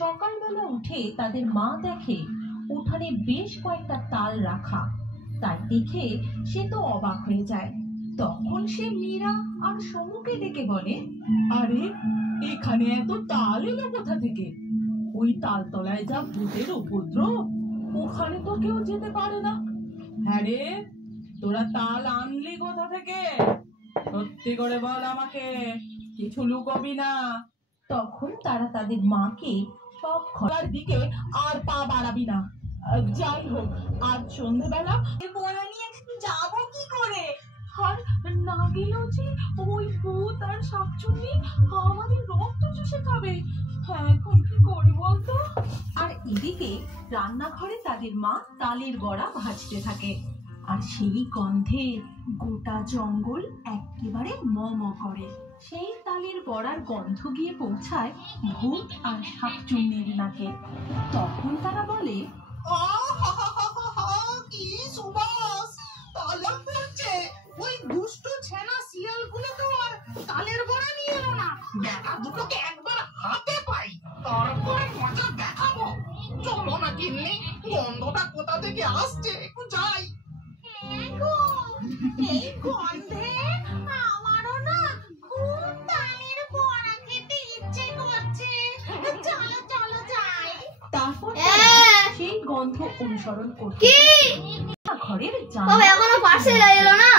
সকালবেলা উঠে তাদের মা দেখে উঠানে বেশ কয়েকটা তাল রাখা। তাই দেখে সে তো অবাক হয়ে যায়। তখন সে মীরা আর সমুকে ডেকে বলে, আরে এখানে এত তাল এলো কোথা থেকে? ওই তালতলায় যা ভূতের উপদ্রব, ওখানে তো কেউ যেতে পারে না। হ্যাঁ রে, তোরা তাল আনলি কোথা থেকে? সত্যি করে বল আমাকে, কিছু লুকোবি না। তখন তারা তাদের মাকে সব ঘরের দিকে আর পা বাড়াবি না। যাই হোক, আজ সন্ধ্যেবেলা বড়া নিয়ে যাবো কি করে? আর না গেলেও যে ওই ভূত আর শাকচুন্নি আমাদের রক্ত চুষে খাবে। এখন কি করি বলতো? আর এদিকে রান্নাঘরে তাদের মা তালের বড়া ভাজতে থাকে, আর সেই গন্ধে গোটা জঙ্গল একেবারে ম করে। সেই তালের বড়ার গন্ধ গিয়ে পৌঁছায় ভূত আর শাকচুন্নির নাকে। তখন তারা বলে, কি সুবাস! তালা পড়ছে। ওই দুষ্টু ছেনা শিয়ালগুলো তো আর তালের বড়া নিয়ে এলো না। বেটা দুটোকে একবার হাতে পাই, তারপরে মজা দেখাবো। চলো না গিন্নি, গন্ধটা কোথা থেকে আসছে একটু যাই। এই গন্ধে আমারও না খুব তালের বড়া খেতে ইচ্ছে করছে। চলো চলো যাই। তারপর সেই গন্ধ অনুসরণ করতে ঘরের এখনো পার্সেল এলো না।